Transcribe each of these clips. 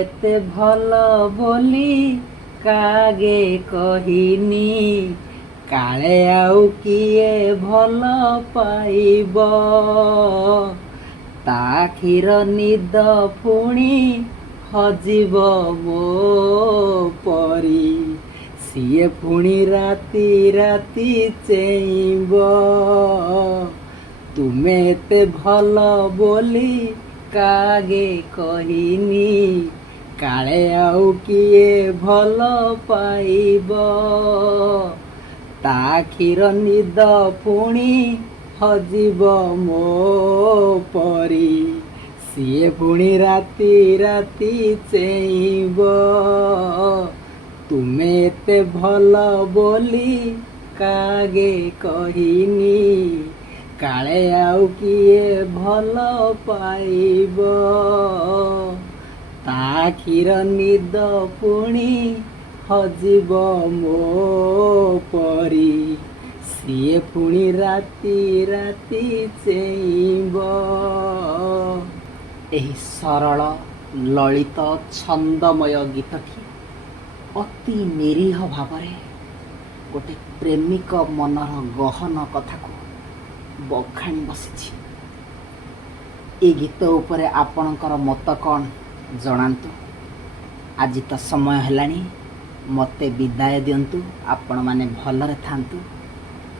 ଏତେ ଭଲ ବୋଲି କାଗେ କହିନି, କାଳେ ଆଉ କିଏ ଭଲ ପାଇବ। ତା କ୍ଷୀର ନିଦ ପୁଣି ହଜିବ ମୋ ପରି, ସିଏ ପୁଣି ରାତି ରାତି ଚେଇଁବ। ତୁମେ ଏତେ ଭଲ ବୋଲି କାଗେ କହିନି, କାଳେ ଆଉ କିଏ ଭଲ ପାଇବ। ତା କ୍ଷୀର ନିଦ ପୁଣି ହଜିବ ମୋ ପରି, ସିଏ ପୁଣି ରାତି ରାତି ଚେଇଁବ। ତୁମେ ଏତେ ଭଲ ବୋଲି କାଗେ କହିନି, କାଳେ ଆଉ କିଏ ଭଲ ପାଇବ। ତା କ୍ଷୀର ନିଦ ପୁଣି ହଜିବ ମୋ ପରି, ସିଏ ପୁଣି ରାତି ରାତି ଚେଇଁବ। ଏହି ସରଳ ଲଳିତ ଛନ୍ଦମୟ ଗୀତଟି ଅତି ନିରୀହ ଭାବରେ ଗୋଟେ ପ୍ରେମିକ ମନର ଗହନ କଥାକୁ ବଖାଣି ବସିଛି। ଏ ଗୀତ ଉପରେ ଆପଣଙ୍କର ମତ କ'ଣ ଜଣାନ୍ତୁ। ଆଜି ତ ସମୟ ହେଲାଣି, ମୋତେ ବିଦାୟ ଦିଅନ୍ତୁ। ଆପଣମାନେ ଭଲରେ ଥାନ୍ତୁ।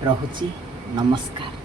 ରହୁଛି, ନମସ୍କାର।